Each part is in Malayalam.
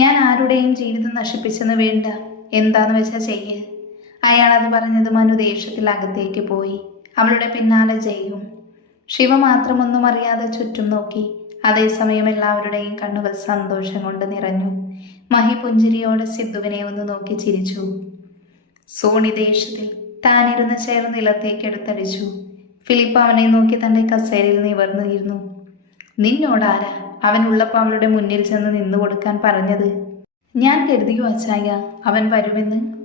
ഞാൻ ആരുടെയും ജീവിതം നശിപ്പിച്ചെന്ന് വേണ്ട. എന്താന്ന് വെച്ചാൽ ചെയ്യ്. അയാൾ അത് പറഞ്ഞത് മനു ദേഷ്യത്തിൽ അകത്തേക്ക് പോയി. അവളുടെ പിന്നാലെ ജയും ശിവ മാത്രമൊന്നും അറിയാതെ ചുറ്റും നോക്കി. അതേസമയം എല്ലാവരുടെയും കണ്ണുകൾ സന്തോഷം കൊണ്ട് നിറഞ്ഞു. മഹി പുഞ്ചിരിയോടെ സിദ്ധുവിനെ ഒന്ന് നോക്കി ചിരിച്ചു. സോണി ദേഷ്യത്തിൽ താനിരുന്ന ചേർ നിലത്തേക്ക് എടുത്തടിച്ചു. ഫിലിപ്പ് അവനെ നോക്കി തന്റെ കസേരയിൽ നിവർന്നിരുന്നു. നിന്നോടാരാ അവനുള്ളപ്പോൾ അവളുടെ മുന്നിൽ ചെന്ന് നിന്നു കൊടുക്കാൻ പറഞ്ഞത്? ഞാൻ കരുതിയോ അച്ചായ അവൻ വരുമെന്ന്?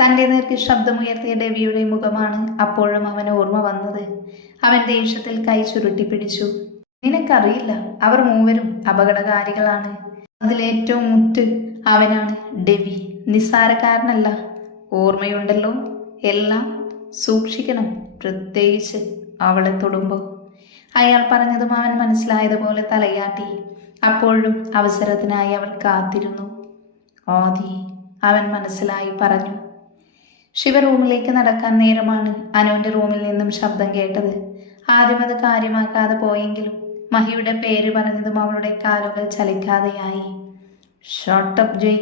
തന്റെ നേർക്ക് ശബ്ദമുയർത്തിയ ഡെവിയുടെ മുഖമാണ് അപ്പോഴും അവന് ഓർമ്മ വന്നത്. അവൻ ദേഷ്യത്തിൽ കൈ ചുരുട്ടി പിടിച്ചു നിനക്കറിയില്ല അവർ മൂവരും അപകടകാരികളാണ്. അതിലേറ്റവും മുറ്റ് അവനാണ് ഡെവി. നിസ്സാരക്കാരനല്ല. ഓർമ്മയുണ്ടല്ലോ. എല്ലാം സൂക്ഷിക്കണം. പ്രത്യേകിച്ച് അവളെ തൊടുമ്പോൾ അയാൾ പറഞ്ഞതും അവൻ മനസ്സിലായതുപോലെ തലയാട്ടി. അപ്പോഴും അവസരത്തിനായി അവർ കാത്തിരുന്നു. ഓതി അവൻ മനസ്സിലായി പറഞ്ഞു. ശിവ റൂമിലേക്ക് നടക്കാൻ നേരമാണ് അനുവിന്റെ റൂമിൽ നിന്നും ശബ്ദം കേട്ടത്. ആദ്യം അത് കാര്യമാക്കാതെ പോയെങ്കിലും മഹിയുടെ പേര് പറഞ്ഞതും അവളുടെ കാലുകൾ ചലിക്കാതെയായി. ഷോട്ടപ്പ് ജയ്.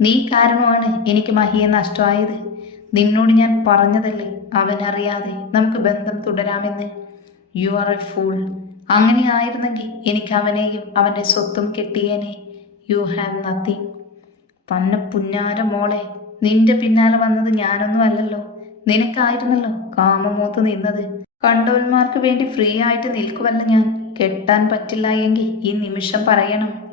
നീ കാരണമാണ് എനിക്ക് മഹിയെ നഷ്ടമായത്. നിന്നോട് ഞാൻ പറഞ്ഞതല്ലേ അവനറിയാതെ നമുക്ക് ബന്ധം തുടരാമെന്ന്. യു ആർ എ ഫൂൾ അങ്ങനെ ആയിരുന്നെങ്കിൽ എനിക്ക് അവനെയും അവന്റെ സ്വത്തും കിട്ടിയേനെ. യു ഹാവ് നത്തിങ് പന്ന പുന്നാര മോളെ നിന്റെ പിന്നാലെ വന്നത് ഞാനൊന്നും അല്ലല്ലോ. നിനക്കായിരുന്നല്ലോ കാമമൂത്ത് നിന്നത്. കണ്ടവന്മാർക്ക് വേണ്ടി ഫ്രീ ആയിട്ട് നിൽക്കുമല്ല ഞാൻ. കെട്ടാൻ പറ്റില്ല എങ്കിൽ ഈ നിമിഷം പറയണം.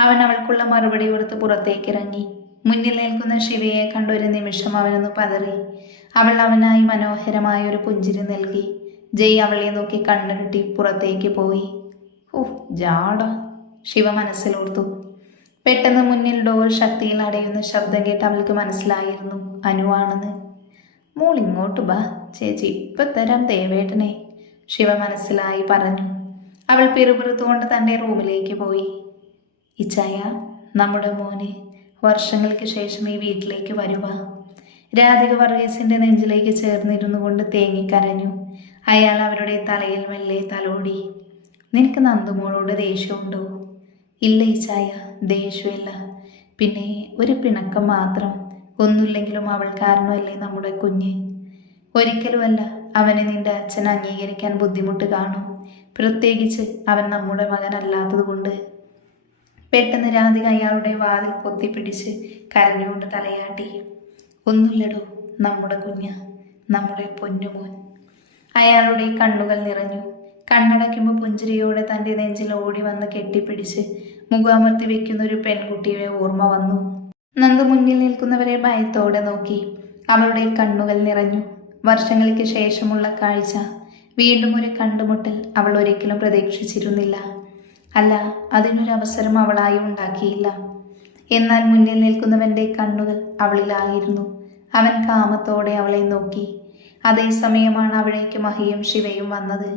അവൻ അവൾക്കുള്ള മറുപടി കൊടുത്ത് പുറത്തേക്കിറങ്ങി. മുന്നിൽ നിൽക്കുന്ന ശിവയെ കണ്ടൊരു നിമിഷം അവനൊന്ന് പതറി. അവൾ അവനായി മനോഹരമായ ഒരു പുഞ്ചിരി നൽകി. ജയ് അവളെ നോക്കി കണ്ണുരുട്ടി പുറത്തേക്ക് പോയി. ഓ ജാട ശിവ മനസ്സിലോർത്തു പെട്ടെന്ന് മുന്നിൽ ഡോർ ശക്തിയിൽ അടയുന്ന ശബ്ദം കേട്ട് അവൾക്ക് മനസ്സിലായിരുന്നു അനുവാണെന്ന്. മോൾ ഇങ്ങോട്ട് ബാ ചേച്ചി ഇപ്പൊ തരാം ദേവേട്ടനെ ശിവ മനസ്സിലായി പറഞ്ഞു. അവൾ പിറുപിറുത്തുകൊണ്ട് തന്റെ റൂമിലേക്ക് പോയി. ഇച്ചായ നമ്മുടെ മോനെ വർഷങ്ങൾക്ക് ശേഷം ഈ വീട്ടിലേക്ക് വരുക രാധിക വർഗീസിന്റെ നെഞ്ചിലേക്ക് ചേർന്നിരുന്നു കൊണ്ട് തേങ്ങിക്കരഞ്ഞു അയാൾ അവരുടെ തലയിൽ മെല്ലെ തലോടി. നിനക്ക് നന്ദുമോളോട് ദേഷ്യമുണ്ടോ? ഇല്ല ഇച്ചായ ദേഷ്യമില്ല. പിന്നെ ഒരു പിണക്കം മാത്രം. ഒന്നുമില്ലെങ്കിലും അവൾ കാരണമല്ലേ നമ്മുടെ കുഞ്ഞ്? ഒരിക്കലുമല്ല. അവനെ നിന്റെ അച്ഛൻ അംഗീകരിക്കാൻ ബുദ്ധിമുട്ട് കാണും. പ്രത്യേകിച്ച് അവൻ നമ്മുടെ മകനല്ലാത്തതുകൊണ്ട്. പെട്ടെന്ന് രാധിക അയാളുടെ വാതിൽ പൊത്തിപ്പിടിച്ച് കരഞ്ഞുകൊണ്ട് തലയാട്ടി. ഒന്നുമില്ലടോ നമ്മുടെ കുഞ്ഞ. നമ്മുടെ പൊന്നുമോൻ. അയാളുടെ കണ്ണുകൾ നിറഞ്ഞു. കണ്ണടയ്ക്കുമ്പോൾ പുഞ്ചിരിയോടെ തന്റെ നെഞ്ചിൽ ഓടി വന്ന് കെട്ടിപ്പിടിച്ച് മുഖാമർത്തി വെക്കുന്ന ഒരു പെൺകുട്ടിയുടെ ഓർമ്മ വന്നു. നന്ദു മുന്നിൽ നിൽക്കുന്നവരെ ഭയത്തോടെ നോക്കി. അവളുടെ കണ്ണുകൾ നിറഞ്ഞു. വർഷങ്ങൾക്ക് ശേഷമുള്ള കാഴ്ച. വീണ്ടും ഒരു കണ്ടുമുട്ടൽ അവൾ ഒരിക്കലും പ്രതീക്ഷിച്ചിരുന്നില്ല. അല്ല അതിനൊരവസരം അവളായി ഉണ്ടാക്കിയില്ല. എന്നാൽ മുന്നിൽ നിൽക്കുന്നവന്റെ കണ്ണുകൾ അവളിലായിരുന്നു. അവൻ കാമത്തോടെ അവളെ നോക്കി. അതേസമയമാണ് അവിടേക്ക് മഹിയും ശിവയും വന്നത്.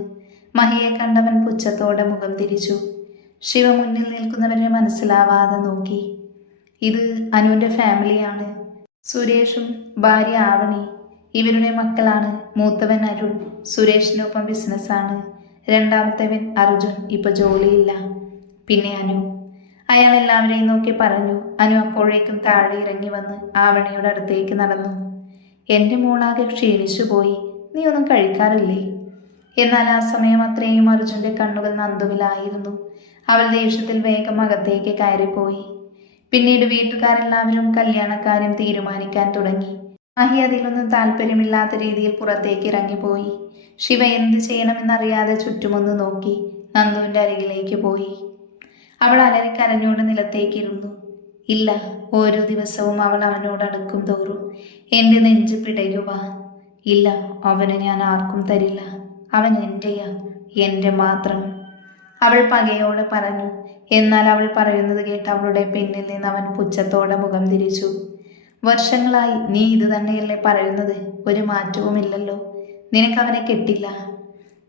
മഹിയെ കണ്ടവൻ പുച്ഛത്തോടെ മുഖം തിരിച്ചു. ശിവ മുന്നിൽ നിൽക്കുന്നവരെ മനസ്സിലാവാതെ നോക്കി. ഇത് അനുവിന്റെ ഫാമിലിയാണ്. സുരേഷും ഭാര്യ ആവണി. ഇവരുടെ മക്കളാണ്. മൂത്തവൻ അരുൺ. സുരേഷിനൊപ്പം ബിസിനസ്സാണ്. രണ്ടാമത്തവൻ അർജുൻ. ഇപ്പൊ ജോലിയില്ല. പിന്നെ അനു. അയാൾ എല്ലാവരെയും നോക്കി പറഞ്ഞു. അനു അപ്പോഴേക്കും താഴെ ഇറങ്ങി വന്ന് ആവണിയുടെ അടുത്തേക്ക് നടന്നു. എന്റെ മോളാകെ ക്ഷീണിച്ചു പോയി നീ ഒന്നും കഴിക്കാറില്ലേ? എന്നാൽ ആ സമയം അത്രയും അർജുന്റെ കണ്ണുകൾ നന്ദുവിലായിരുന്നു. അവൾ ദേഷ്യത്തിൽ വേഗം അകത്തേക്ക് കയറിപ്പോയി. പിന്നീട് വീട്ടുകാരെല്ലാവരും കല്യാണക്കാരും തീരുമാനിക്കാൻ തുടങ്ങി. മഹി അതിലൊന്നും താല്പര്യമില്ലാത്ത രീതിയിൽ പുറത്തേക്ക് ഇറങ്ങിപ്പോയി. ശിവ എന്ത് ചെയ്യണമെന്നറിയാതെ ചുറ്റുമൊന്ന് നോക്കി നന്ദുവിന്റെ അരികിലേക്ക് പോയി. അവൾ അലരിക്കരഞ്ഞുകൊണ്ട് നിലത്തേക്കിരുന്നു. ഇല്ല ഓരോ ദിവസവും അവൾ അവനോട് അടുക്കും തോറും എന്റെ നെഞ്ച് പിടയുക ഇല്ല അവനെ ഞാൻ ആർക്കും തരില്ല. അവൻ എന്റെയാ എന്റെ മാത്രം. അവൾ പകയോടെ പറഞ്ഞു എന്നാൽ അവൾ പറയുന്നത് കേട്ട് അവളുടെ പിന്നിൽ നിന്ന് അവൻ പുച്ഛത്തോടെ മുഖം തിരിച്ചു. വർഷങ്ങളായി നീ ഇത് തന്നെയല്ലേ പറയുന്നത്? ഒരു മാറ്റവുമില്ലല്ലോ നിനക്ക് അവനെ കെട്ടില്ല.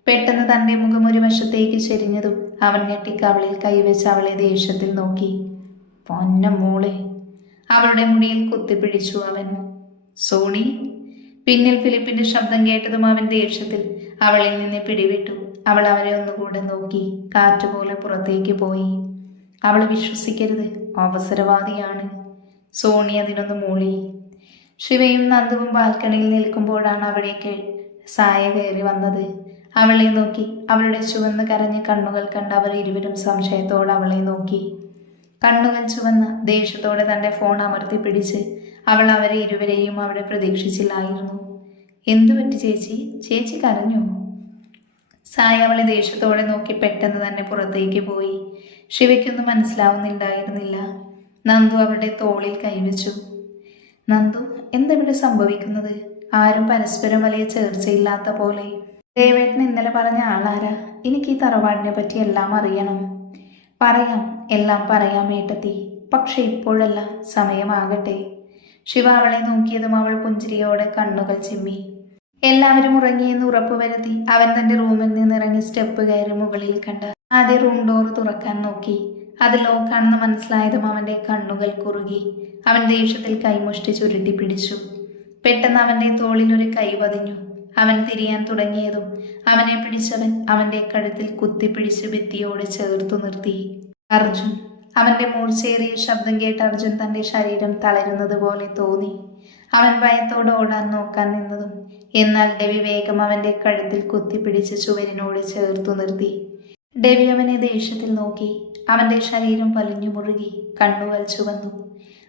പെട്ടെന്ന് തന്റെ മുഖം ഒരു വശത്തേക്ക് ചെരിഞ്ഞതും അവൻ ഞെട്ടിക്ക് അവളിൽ കൈവച്ച് അവളെ ദേഷ്യത്തിൽ നോക്കി. പൊന്ന മോളെ അവളുടെ മുടിയിൽ കുത്തിപ്പിടിച്ചു അവൻ. സോണി പിന്നിൽ ഫിലിപ്പിന്റെ ശബ്ദം കേട്ടതും അവൻ ദേഷ്യത്തിൽ അവളിൽ നിന്ന് പിടിവിട്ടു. അവൾ അവരെ ഒന്നുകൂടെ നോക്കി കാറ്റുപോലെ പുറത്തേക്ക് പോയി. അവൾ വിശ്വസിക്കരുത് അവസരവാദിയാണ്. സോണി അതിനൊന്ന് മൂളി. ശിവയും നന്ദുവും ബാൽക്കണിയിൽ നിൽക്കുമ്പോഴാണ് അവിടേക്ക് സായ കയറി വന്നത്. അവളെ നോക്കി അവളുടെ ചുവന്ന് കരഞ്ഞ കണ്ണുകൾ കണ്ട് അവർ ഇരുവരും സംശയത്തോടെ അവളെ നോക്കി. കണ്ണുകൾ ചുവന്ന് ദേഷ്യത്തോടെ തന്റെ ഫോൺ അമർത്തി പിടിച്ച് അവൾ അവരെ ഇരുവരെയും അവിടെ പ്രതീക്ഷിച്ചില്ലായിരുന്നു. എന്തു പറ്റി ചേച്ചി? ചേച്ചി കരഞ്ഞു? സായ അവളെ ദേഷ്യത്തോടെ നോക്കി പെട്ടെന്ന് തന്നെ പുറത്തേക്ക് പോയി. ശിവയ്ക്കൊന്നും മനസ്സിലാവുന്നുണ്ടായിരുന്നില്ല. നന്ദു അവളുടെ തോളിൽ കൈവച്ചു. നന്ദു എന്തെവിടെ സംഭവിക്കുന്നത്? ആരും പരസ്പരം വലിയ ചേർച്ചയില്ലാത്ത പോലെ. ദേവേട്ടൻ ഇന്നലെ പറഞ്ഞ ആളാരാ? എനിക്ക് ഈ തറവാടിനെ പറ്റി എല്ലാം അറിയണം. പറയാം. എല്ലാം പറയാം ഏട്ടത്തി. പക്ഷെ ഇപ്പോഴല്ല സമയമാകട്ടെ. ശിവ അവളെ നോക്കിയതും അവൾ പുഞ്ചിരിയോടെ കണ്ണുകൾ ചിമ്മി. എല്ലാവരും ഉറങ്ങിയെന്ന് ഉറപ്പുവരുത്തി അവൻ തന്റെ റൂമിൽ നിന്നിറങ്ങി സ്റ്റെപ്പ് കയറി മുകളിൽ കണ്ട ആദ്യ റൂം ഡോർ തുറക്കാൻ നോക്കി. അത് ലോക്കാണെന്ന് മനസ്സിലായതും അവന്റെ കണ്ണുകൾ കുറുകി. അവൻ ദേഷ്യത്തിൽ കൈമുഷ്ടി ചുരുട്ടി പിടിച്ചു. പെട്ടെന്ന് അവന്റെ തോളിൽ ഒരു കൈ പതിഞ്ഞു. അവൻ തിരിയാൻ തുടങ്ങിയതും അവനെ പിടിച്ചവൻ അവന്റെ കഴുത്തിൽ കുത്തിപ്പിടിച്ച് ഭിത്തിയോട് ചേർത്തു നിർത്തി. അർജുൻ അവന്റെ മൂർച്ചയേറിയ ശബ്ദം കേട്ട് അർജുൻ തന്റെ ശരീരം തളരുന്നത് പോലെ തോന്നി. അവൻ ഭയത്തോടെ ഓടാൻ നോക്കാൻ നിന്നതും എന്നാൽ ഡെവി വേഗം അവന്റെ കഴുത്തിൽ കുത്തിപ്പിടിച്ച് ചുവരിനോട് ചേർത്തു നിർത്തി. ഡെവി അവനെ ദേഷ്യത്തിൽ നോക്കി അവന്റെ ശരീരം വലിഞ്ഞു മുറുകി കണ്ണുകൾ ചുവന്നു.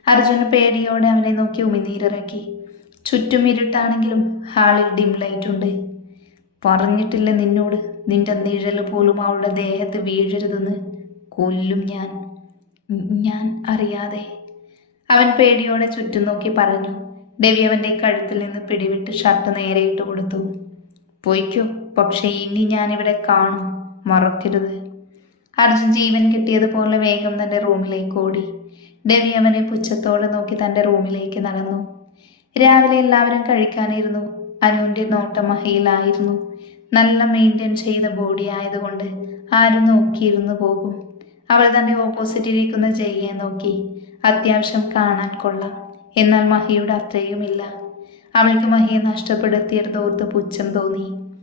അർജുന് പേടിയോടെ അവനെ നോക്കി ഉമിനീരിറക്കി. ചുറ്റും ഇരുട്ടാണെങ്കിലും ഹാളിൽ ഡിം ലൈറ്റ് ഉണ്ട്. പറഞ്ഞിട്ടില്ല നിന്നോട് നിന്റെ നിഴൽ പോലും അവളുടെ ദേഹത്ത് വീഴരുതെന്ന്. കൊല്ലും ഞാൻ. ഞാൻ അറിയാതെ. അവൻ പേടിയോടെ ചുറ്റും നോക്കി പറഞ്ഞു. ഡെവി അവന്റെ കഴുത്തിൽ നിന്ന് പിടിവിട്ട് ഷർട്ട് നേരെ ഇട്ട് കൊടുത്തു. പോയിക്കോ പക്ഷെ ഇനി ഞാനിവിടെ കാണും. മറക്കരുത്. അർജുൻ ജീവൻ കിട്ടിയതുപോലെ വേഗം തന്റെ റൂമിലേക്ക് ഓടി. ഡെവി അവനെ പുച്ഛത്തോടെ നോക്കി തന്റെ റൂമിലേക്ക് നടന്നു. രാവിലെ എല്ലാവരും കഴിക്കാനിരുന്നു. അനുവിന്റെ നോട്ടം മഹയിലായിരുന്നു നല്ല മെയിന്റെയിൻ ചെയ്ത ബോഡി ആയതുകൊണ്ട് ആരും നോക്കിയിരുന്നു പോകും അവൾ തന്നെ ഓപ്പോസിറ്റ് ഇരിക്കുന്ന ജയ്യെ നോക്കി. അത്യാവശ്യം കാണാൻ കൊള്ളാം. എന്നാൽ മഹിയുടെ അത്രയുമില്ല. അവൾക്ക് മഹിയെ നഷ്ടപ്പെടുത്തിയെടുത്തോർത്ത് പുച്ഛം തോന്നി.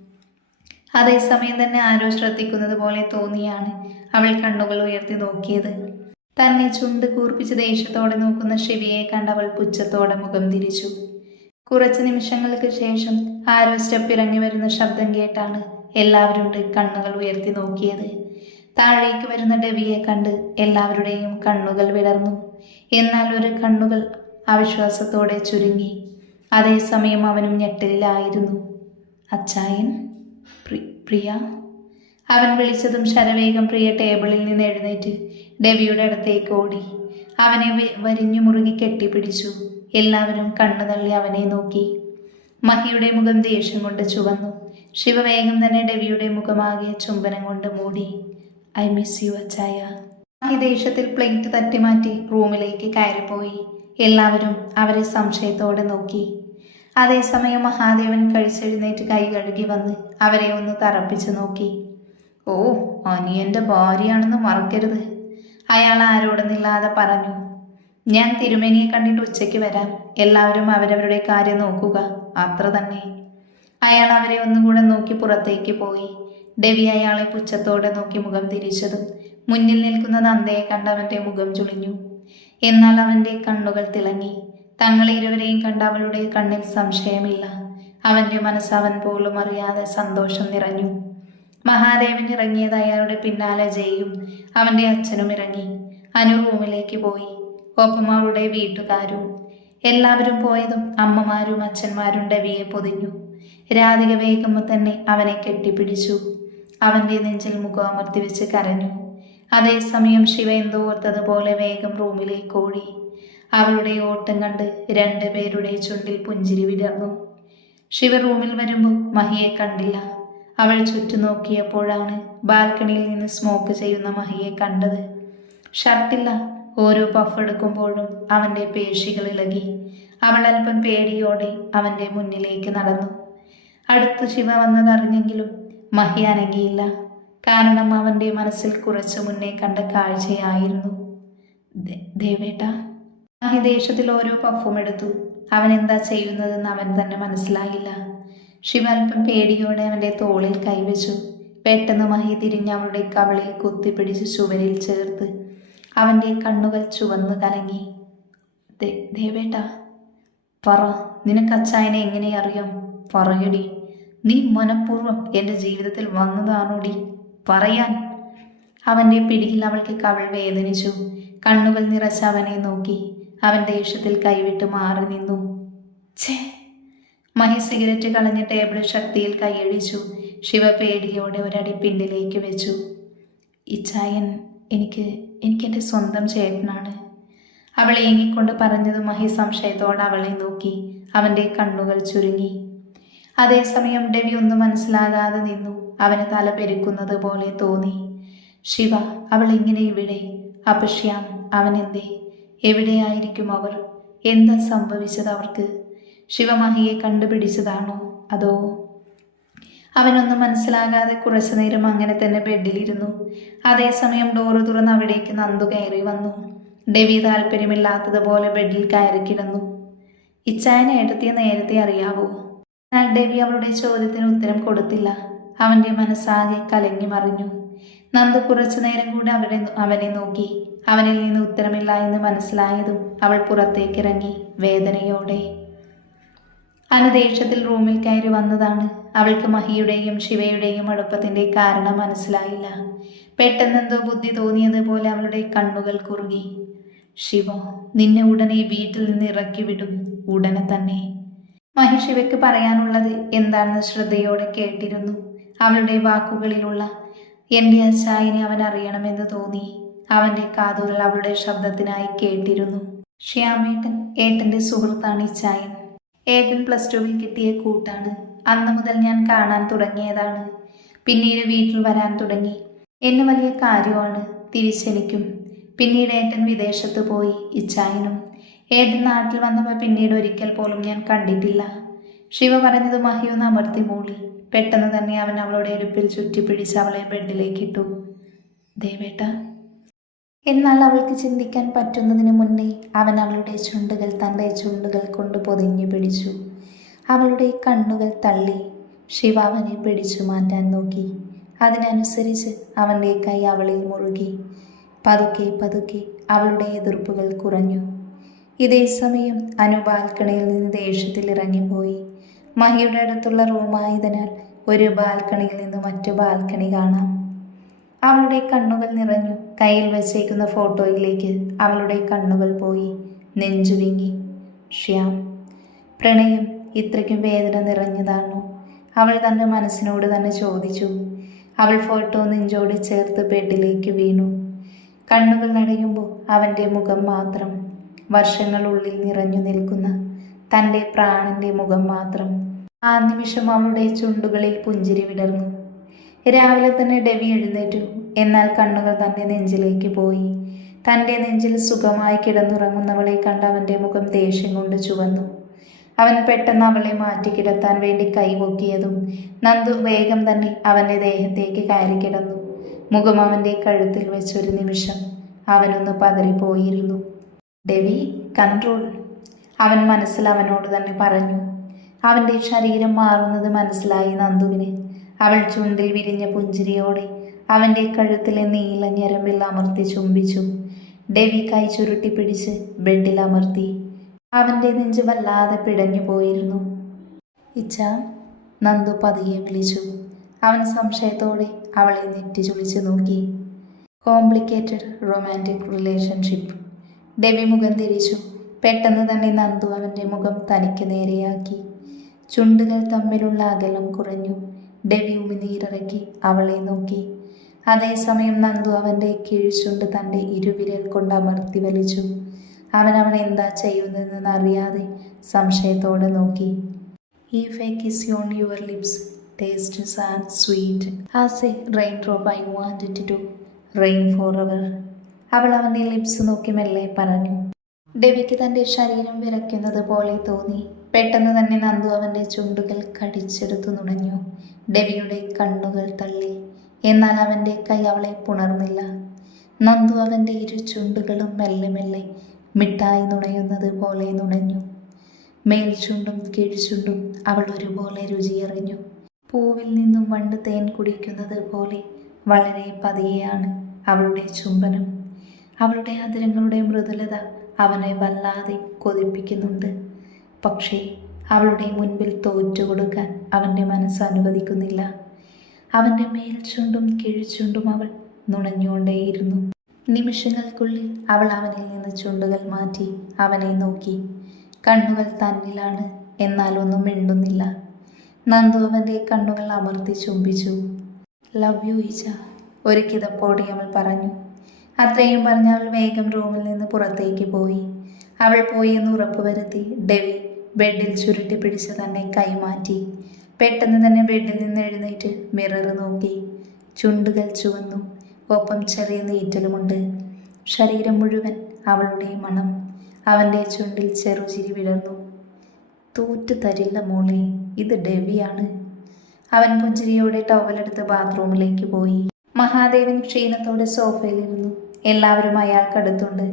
അതേസമയം തന്നെ ആരോ ശ്രദ്ധിക്കുന്നത് പോലെ തോന്നിയാണ് അവൾ കണ്ണുകൾ ഉയർത്തി നോക്കിയത്. തന്നെ ചുണ്ട് കൂർപ്പിച്ച് ദേഷ്യത്തോടെ നോക്കുന്ന ശിവയെ കണ്ടവൾ പുച്ഛത്തോടെ മുഖം തിരിച്ചു. കുറച്ച് നിമിഷങ്ങൾക്ക് ശേഷം ആരോ സ്റ്റെപ്പ് ഇറങ്ങി വരുന്ന ശബ്ദം കേട്ടാണ് എല്ലാവരും കണ്ണുകൾ ഉയർത്തി നോക്കിയത്. താഴേക്ക് വരുന്ന ഡെവിയെ കണ്ട് എല്ലാവരുടെയും കണ്ണുകൾ വിടർന്നു. എന്നാൽ ഒരു കണ്ണുകൾ അവിശ്വാസത്തോടെ ചുരുങ്ങി. അതേസമയം അവനും ഞെട്ടലിലായിരുന്നു അച്ചായൻ പ്രിയ? അവൻ വിളിച്ചതും ശരവേഗം പ്രിയ ടേബിളിൽ നിന്ന് എഴുന്നേറ്റ് ഡെവിയുടെ അടുത്തേക്ക് ഓടി. അവനെ വരിഞ്ഞു മുറുകി കെട്ടിപ്പിടിച്ചു. എല്ലാവരും കണ്ണു തള്ളി അവനെ നോക്കി. മഹിയുടെ മുഖം ദേഷ്യം കൊണ്ട് ചുവന്നു. ശിവവേഗം തന്നെ ഡെവിയുടെ മുഖമാകെ ചുംബനം കൊണ്ട് മൂടി. ഐ മിസ് യു അച്ചായ. ഈ ദേഷ്യത്തിൽ പ്ലേറ്റ് തട്ടിമാറ്റി റൂമിലേക്ക് കയറിപ്പോയി. എല്ലാവരും അവരെ സംശയത്തോടെ നോക്കി. അതേസമയം മഹാദേവൻ കഴിച്ചെഴുന്നേറ്റ് കൈ കഴുകി വന്ന് അവരെ ഒന്ന് തറപ്പിച്ചു നോക്കി. ഓ അനിയന്റെ ഭാര്യയാണെന്ന് മറക്കരുത് അയാൾ ആരോടൊന്നില്ലാതെ പറഞ്ഞു. ഞാൻ തിരുമേനിയെ കണ്ടിട്ട് ഉച്ചയ്ക്ക് വരാം. എല്ലാവരും അവരവരുടെ കാര്യം നോക്കുക. അത്ര തന്നെ. അയാൾ അവരെ ഒന്നുകൂടെ നോക്കി പുറത്തേക്ക് പോയി. ഡെവി അയാളെ പുച്ഛത്തോടെ നോക്കി മുഖം തിരിച്ചതും മുന്നിൽ നിൽക്കുന്ന നന്ദയെ കണ്ടവന്റെ മുഖം ചുളിഞ്ഞു. എന്നാൽ അവന്റെ കണ്ണുകൾ തിളങ്ങി. തങ്ങളെ ഇരുവരെയും കണ്ട അവളുടെ കണ്ണിൽ സംശയമില്ല. അവന്റെ മനസ്സ് അവൻ പോലും അറിയാതെ സന്തോഷം നിറഞ്ഞു. മഹാദേവൻ ഇറങ്ങിയത് അയാളുടെ പിന്നാലെ ജയും അവന്റെ അച്ഛനും ഇറങ്ങി. അനു റൂമിലേക്ക് പോയി. ഒപ്പം അവളുടെ വീട്ടുകാരും. എല്ലാവരും പോയതും അമ്മമാരും അച്ഛന്മാരും ഡവിയെ പൊതിഞ്ഞു. രാധിക വേഗം തന്നെ അവനെ കെട്ടിപ്പിടിച്ചു. അവന്റെ നെഞ്ചിൽ മുഖം അമർത്തി വെച്ച് കരഞ്ഞു. അതേസമയം ശിവ എന്തോ ഓർത്തതുപോലെ വേഗം റൂമിലേക്ക് ഓടി. അവളുടെ ഓട്ടം കണ്ട് രണ്ടുപേരുടെ ചുണ്ടിൽ പുഞ്ചിരി വിടർന്നു. ശിവ റൂമിൽ വരുമ്പോൾ മഹിയെ കണ്ടില്ല. അവൾ ചുറ്റു നോക്കിയപ്പോഴാണ് ബാൽക്കണിയിൽ നിന്ന് സ്മോക്ക് ചെയ്യുന്ന മഹിയെ കണ്ടത്. ഷർട്ടില്ല ഓരോ പഫ് എടുക്കുമ്പോഴും അവന്റെ പേശികൾ ഇളകി. അവൾ അല്പം പേടിയോടെ അവന്റെ മുന്നിലേക്ക് നടന്നു. അടുത്ത് ശിവ വന്നതറിഞ്ഞെങ്കിലും മഹി അനങ്ങിയില്ല കാരണം അവന്റെ മനസ്സിൽ കുറച്ചു മുന്നേ കണ്ട കാഴ്ചയായിരുന്നു. ദേവേട്ട. മഹി ദേഷ്യത്തിൽ ഓരോ പഫും എടുത്തു. അവൻ എന്താ ചെയ്യുന്നതെന്ന് അവൻ തന്നെ മനസ്സിലായില്ല. ശിവ അല്പം പേടിയോടെ അവന്റെ തോളിൽ കൈവച്ചു. പെട്ടെന്ന് മഹി തിരിഞ്ഞ് അവളുടെ കവളിൽ കുത്തിപ്പിടിച്ച് ചുവരിൽ ചേർത്ത് അവന്റെ കണ്ണുകൾ ചുവന്നു കലങ്ങി. ദേവേട്ട പറ നിനക്ക് അച്ചായനെ എങ്ങനെ അറിയാം? പറയടി. നീ മനഃപൂർവം എന്റെ ജീവിതത്തിൽ വന്നതാണോടി? പറയാൻ. അവന്റെ പിടിയിൽ അവൾക്ക് കവൾ വേദനിച്ചു. കണ്ണുകൾ നിറച്ച് അവനെ നോക്കി. അവൻ ദേഷ്യത്തിൽ കൈവിട്ട് മാറി നിന്നു. ഛേ. മഹി സിഗരറ്റ് കളഞ്ഞ് ടേബിൾ ശക്തിയിൽ കൈയടിച്ചു ശിവ പേടിയോടെ ഒരടി പിന്നിലേക്ക് വെച്ചു. ഇച്ചായൻ എനിക്ക് എനിക്കെന്റെ സ്വന്തം ചേട്ടനാണ്. അവൾ ഏങ്ങിക്കൊണ്ട് പറഞ്ഞത് മഹി സംശയത്തോടെ അവളെ നോക്കി. അവന്റെ കണ്ണുകൾ ചുരുങ്ങി. അതേസമയം ഡെവി ഒന്നും മനസ്സിലാകാതെ നിന്നു. അവന് തല പെരുക്കുന്നത് പോലെ തോന്നി. ശിവ അവൾ എങ്ങനെ ഇവിടെ? അപശ്യാം അവനെന്തേ? എവിടെയായിരിക്കും അവർ? എന്താ സംഭവിച്ചത് അവർക്ക്? ശിവമഹിയെ കണ്ടുപിടിച്ചതാണോ? അതോ അവനൊന്നും മനസ്സിലാകാതെ കുറച്ചു നേരം അങ്ങനെ തന്നെ ബെഡിലിരുന്നു. അതേസമയം ഡോറ് തുറന്ന് അവിടേക്ക് നന്ദു കയറി വന്നു. ഡെവി താല്പര്യമില്ലാത്തതുപോലെ ബെഡിൽ കയറി കിടന്നു. ഇച്ചായനെ എടുത്തിയ നേരത്തെ അറിയാവോ? എന്നാൽ ഡെവി അവളുടെ ചോദ്യത്തിന് ഉത്തരം കൊടുത്തില്ല. അവന്റെ മനസ്സാകെ കലങ്ങി മറിഞ്ഞു. നന്ദു കുറച്ചു നേരം കൂടി അവരെ അവനെ നോക്കി. അവനിൽ നിന്ന് ഉത്തരമില്ല എന്ന് മനസ്സിലായതും അവൾ പുറത്തേക്ക് ഇറങ്ങി വേദനയോടെ. അനുദേഷ്യത്തിൽ റൂമിൽ കയറി വന്നതാണ്. അവൾക്ക് മഹിയുടെയും ശിവയുടെയും അടുപ്പത്തിന്റെ കാരണം മനസ്സിലായില്ല. പെട്ടെന്നെന്തോ ബുദ്ധി തോന്നിയതുപോലെ അവളുടെ കണ്ണുകൾ കുറുകി. ശിവ നിന്നെ ഉടനെ വീട്ടിൽ നിന്ന് ഇറക്കി വിടും ഉടനെ തന്നെ. മഹി ശിവയ്ക്ക് പറയാനുള്ളത് എന്താണെന്ന് ശ്രദ്ധയോടെ കേട്ടിരുന്നു. അവളുടെ വാക്കുകളിലുള്ള എന്റെ അച്ചായനെ അവൻ അറിയണമെന്ന് തോന്നി അവന്റെ കാതുകൾ അവളുടെ ശബ്ദത്തിനായി കേട്ടിരുന്നു. ശ്യാമേട്ടൻ ഏട്ടന്റെ സുഹൃത്താണ് ഇച്ചായൻ ഏട്ടൻ പ്ലസ് ടുവിൽ കിട്ടിയ കൂട്ടാണ്. അന്ന് മുതൽ ഞാൻ കാണാൻ തുടങ്ങിയതാണ്. പിന്നീട് വീട്ടിൽ വരാൻ തുടങ്ങി. എന്നെ വലിയ കാര്യമാണ് തിരിച്ചെനിക്കും. പിന്നീട് ഏട്ടൻ വിദേശത്ത് പോയി ഇച്ചായനും ഏട്ടൻ നാട്ടിൽ വന്നപ്പോൾ പിന്നീട് ഒരിക്കൽ പോലും ഞാൻ കണ്ടിട്ടില്ല. ശിവ പറഞ്ഞത് മഹിയൊന്ന് അമർത്തി മൂളി. പെട്ടെന്ന് തന്നെ അവൻ അവളുടെ ഇടുപ്പിൽ ചുറ്റിപ്പിടിച്ച് അവളെ ബെഡിലേക്ക് ഇട്ടു. ദേവേട്ട എന്നാൽ അവൾക്ക് ചിന്തിക്കാൻ പറ്റുന്നതിന് മുന്നേ അവൻ അവളുടെ ചുണ്ടുകൾ തന്റെ ചുണ്ടുകൾ കൊണ്ട് പൊതിഞ്ഞു പിടിച്ചു. അവളുടെ കണ്ണുകൾ തള്ളി. ശിവ അവനെ പിടിച്ചു മാറ്റാൻ നോക്കി. അതിനനുസരിച്ച് അവന്റെ കൈ അവളിൽ മുറുകി. പതുക്കെ പതുക്കെ അവളുടെ എതിർപ്പുകൾ കുറഞ്ഞു. ഇതേ സമയം അനു ബാൽക്കണിയിൽ നിന്ന് ദേഷ്യത്തിൽ ഇറങ്ങിപ്പോയി. മഹിയുടെ അടുത്തുള്ള റൂമായതിനാൽ ഒരു ബാൽക്കണിയിൽ നിന്ന് മറ്റു ബാൽക്കണി കാണാം. അവളുടെ കണ്ണുകൾ നിറഞ്ഞു. കയ്യിൽ വച്ചേക്കുന്ന ഫോട്ടോയിലേക്ക് അവളുടെ കണ്ണുകൾ പോയി. നെഞ്ചു വിങ്ങി. ശ്യാം. പ്രണയം ഇത്രയ്ക്കും വേദന നിറഞ്ഞതാണോ? അവൾ തന്റെ മനസ്സിനോട് തന്നെ ചോദിച്ചു. അവൾ ഫോട്ടോ നെഞ്ചോട് ചേർത്ത് ബെഡിലേക്ക് വീണു. കണ്ണുകൾ അടയുമ്പോൾ അവന്റെ മുഖം മാത്രം വർഷങ്ങളുള്ളിൽ നിറഞ്ഞു നിൽക്കുന്ന തന്റെ പ്രാണന്റെ മുഖം മാത്രം. ആ നിമിഷം അവളുടെ ചുണ്ടുകളിൽ പുഞ്ചിരി വിടർന്നു. രാവിലെ തന്നെ ഡെവി എഴുന്നേറ്റു. എന്നാൽ കണ്ണുകൾ തന്റെ നെഞ്ചിലേക്ക് പോയി. തന്റെ നെഞ്ചിൽ സുഖമായി കിടന്നുറങ്ങുന്നവളെ കണ്ട് അവന്റെ മുഖം ദേഷ്യം കൊണ്ട് ചുവന്നു. അവൻ പെട്ടെന്ന് അവളെ മാറ്റിക്കിടത്താൻ വേണ്ടി കൈപൊക്കിയതും നന്ദു വേഗം തന്നെ അവന്റെ ദേഹത്തേക്ക് കയറി കിടന്നു. മുഖം അവന്റെ കഴുത്തിൽ വെച്ചൊരു നിമിഷം അവനൊന്ന് പതറിപ്പോയിരുന്നു. Devy control. അവൻ മനസ്സിൽ അവനോട് തന്നെ പറഞ്ഞു. അവന്റെ ശരീരം മാറുന്നത് മനസ്സിലായി നന്ദുവിന്. അവൾ ചുണ്ടിൽ വിരിഞ്ഞ പുഞ്ചിരിയോടെ അവന്റെ കഴുത്തിലെ നീല ഞരമ്പിൽ അമർത്തി ചുംബിച്ചു. ഡെവി കൈ ചുരുട്ടി പിടിച്ച് ബെഡിൽ അമർത്തി. അവന്റെ നെഞ്ച് വല്ലാതെ പിടഞ്ഞു പോയിരുന്നു ഇച്ച നന്ദു പതിയെ വിളിച്ചു. അവൻ സംശയത്തോടെ അവളെ നെറ്റി നോക്കി. Complicated romantic relationship. ഡെവി മുഖം തിരിച്ചു പെട്ടെന്ന് തന്നെ നന്ദു അവന്റെ മുഖം തനിക്ക് നേരെയാക്കി. ചുണ്ടുകൾ തമ്മിലുള്ള അകലം കുറഞ്ഞു. ഡെവി ഉമിനീരിറക്കി അവളെ നോക്കി. അതേസമയം നന്ദു അവന്റെ കീഴ്ചുണ്ട് തന്റെ ഇരുവിരൽ കൊണ്ട് അമർത്തി വലിച്ചു. അവൻ അവൻ എന്താ ചെയ്യുന്നതെന്ന് അറിയാതെ സംശയത്തോടെ നോക്കി. ഈ fake is on your lips taste and sweet as a raindrop I want to rain for അവർ അവൾ അവന്റെ ലിപ്സ് നോക്കി മെല്ലെ പറഞ്ഞു. ഡെവിക്ക് തന്റെ ശരീരം വിറയ്ക്കുന്നത് പോലെ തോന്നി. പെട്ടെന്ന് തന്നെ നന്ദു അവന്റെ ചുണ്ടുകൾ കടിച്ചെടുത്തു നുണഞ്ഞു. ഡെവിയുടെ കണ്ണുകൾ തള്ളി. എന്നാൽ അവന്റെ കൈ അവളെ പുണർന്നില്ല. നന്ദു അവന്റെ ഇരു ചുണ്ടുകളും മെല്ലെ മെല്ലെ മിഠായി നുണയുന്നത് പോലെ നുണഞ്ഞു. മേൽചുണ്ടും കീഴ്ചുണ്ടും അവൾ ഒരുപോലെ രുചിയറിഞ്ഞു. പൂവിൽ നിന്നും വണ്ട് തേൻ കുടിക്കുന്നത് പോലെ വളരെ പതിയെയാണ് അവളുടെ ചുംബനം. അവളുടെ അതിരങ്ങളുടെ മൃദുലത അവനെ വല്ലാതെ കൊതിപ്പിക്കുന്നുണ്ട്. പക്ഷേ അവളുടെ മുൻപിൽ തോറ്റുകൊടുക്കാൻ അവന്റെ മനസ്സ് അനുവദിക്കുന്നില്ല. അവന്റെ മേൽചുണ്ടും കീഴ്ചുണ്ടും അവൾ നുണഞ്ഞുകൊണ്ടേയിരുന്നു. നിമിഷങ്ങൾക്കുള്ളിൽ അവൾ അവനിൽ നിന്ന് ചുണ്ടുകൾ മാറ്റി അവനെ നോക്കി. കണ്ണുകൾ തന്നിലാണ് എന്നാൽ ഒന്നും മിണ്ടുന്നില്ല. നന്ദു അവന്റെ കണ്ണുകൾ അമർത്തി ചുംബിച്ചു. ലവ് യു ഈച്ച ഒരു കിതപ്പോടെ അവൾ പറഞ്ഞു. അത്രയും പറഞ്ഞ് അവൾ വേഗം റൂമിൽ നിന്ന് പുറത്തേക്ക് പോയി. അവൾ പോയി എന്ന് ഉറപ്പുവരുത്തി ഡെവി ബെഡിൽ ചുരുട്ടി പിടിച്ച് തന്നെ കൈമാറ്റി പെട്ടെന്ന് തന്നെ ബെഡിൽ നിന്ന് എഴുന്നേറ്റ് മിറർ നോക്കി. ചുണ്ടുകൾ ചുവന്നു. ഒപ്പം ചെറിയ നീറ്റലുമുണ്ട്. ശരീരം മുഴുവൻ അവളുടെ മണം. അവന്റെ ചുണ്ടിൽ ചെറുചിരി വിടർന്നു. തൂറ്റു തരില്ല മോളെ ഇത് ഡെവിയാണ്. അവൻ പുഞ്ചിരിയോടെ ടവലെടുത്ത് ബാത്റൂമിലേക്ക് പോയി. മഹാദേവൻ ക്ഷീണത്തോടെ സോഫയിലിരുന്നു എല്ലാവരും അയാൾക്കടുത്തുണ്ട്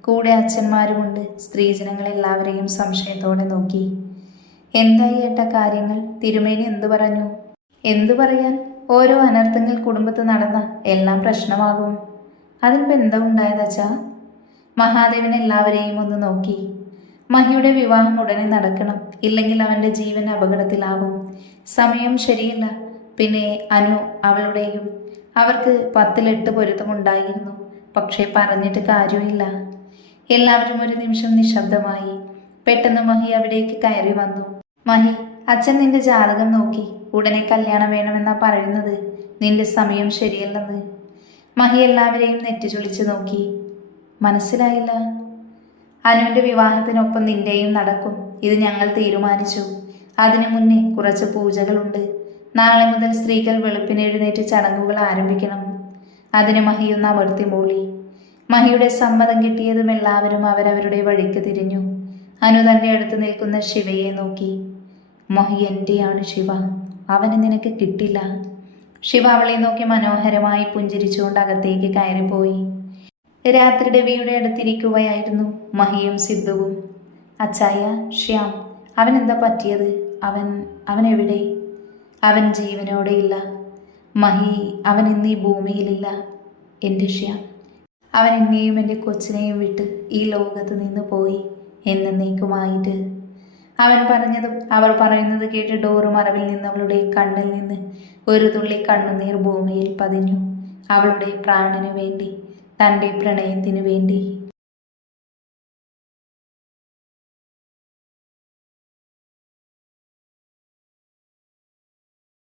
കൂടെ അച്ഛന്മാരുമുണ്ട്. സ്ത്രീജനങ്ങൾ എല്ലാവരെയും സംശയത്തോടെ നോക്കി. എന്തായി ഏട്ട കാര്യങ്ങൾ? തിരുമേനി എന്തു പറഞ്ഞു? എന്തു പറയാൻ? ഓരോ അനർത്ഥങ്ങൾ കുടുംബത്ത് നടന്ന എല്ലാം പ്രശ്നമാകും. അതിനിപ്പോൾ എന്താ മഹാദേവൻ എല്ലാവരെയും ഒന്ന് നോക്കി. മഹിയുടെ വിവാഹം ഉടനെ നടക്കണം. ഇല്ലെങ്കിൽ അവന്റെ ജീവൻ അപകടത്തിലാകും. സമയം ശരിയല്ല. പിന്നെ അനു അവളുടെയും അവർക്ക് പത്തിലെട്ട് പൊരുത്തമുണ്ടായിരുന്നു. പക്ഷേ പറഞ്ഞിട്ട് കാര്യമില്ല. എല്ലാവരും ഒരു നിമിഷം നിശബ്ദമായി. പെട്ടെന്ന് മഹി അവിടേക്ക് കയറി വന്നു. മഹി അച്ഛൻ നിന്റെ ജാതകം നോക്കി. ഉടനെ കല്യാണം വേണമെന്നാ പറയുന്നത്. നിന്റെ സമയം ശരിയല്ലെന്ന്. മഹി എല്ലാവരെയും നെറ്റിച്ചുളിച്ച് നോക്കി. മനസ്സിലായില്ല. അനുവിന്റെ വിവാഹത്തിനൊപ്പം നിന്റെയും നടക്കും. ഇത് ഞങ്ങൾ തീരുമാനിച്ചു. അതിനു മുന്നേ കുറച്ച് പൂജകളുണ്ട്. നാളെ മുതൽ സ്ത്രീകൾ വെളുപ്പിന് എഴുന്നേറ്റ് ചടങ്ങുകൾ ആരംഭിക്കണം. അതിന് മഹിയൊന്ന് അമർത്തി മഹിയുടെ സമ്മതം കിട്ടിയതും എല്ലാവരും അവരവരുടെ വഴിക്ക് തിരിഞ്ഞു. അനു തന്റെ അടുത്ത് നിൽക്കുന്ന ശിവയെ നോക്കി. മഹി എന്റെയാണ് ശിവ. അവന് നിനക്ക് കിട്ടില്ല. ശിവ അവളെ നോക്കി മനോഹരമായി പുഞ്ചിരിച്ചുകൊണ്ട് അകത്തേക്ക് കയറിപ്പോയി. രാത്രി രവിയുടെ അടുത്തിരിക്കുകയായിരുന്നു മഹിയും സിദ്ധുവും. അച്ചായ ശ്യാം അവൻ എന്താ പറ്റിയത്? അവൻ അവൻ എവിടെ അവൻ ജീവനോടെ ഇല്ല. മഹി അവൻ ഇന്ന് ഈ ഭൂമിയിലില്ല. എന്റെ ഷ്യാം അവൻ എന്നെയും എന്റെ കൊച്ചിനെയും വിട്ട് ഈ ലോകത്ത് നിന്ന് പോയി. എന്നേക്കുമായിട്ട് അവൻ പറഞ്ഞതും അവർ പറയുന്നത് കേട്ട് ഡോറ് മറവിൽ നിന്ന് അവളുടെ കണ്ണിൽ നിന്ന് ഒരു തുള്ളി കണ്ണുനീർ ഭൂമിയിൽ പതിഞ്ഞു. അവളുടെ പ്രാണനു വേണ്ടി തന്റെ പ്രണയത്തിനു വേണ്ടി.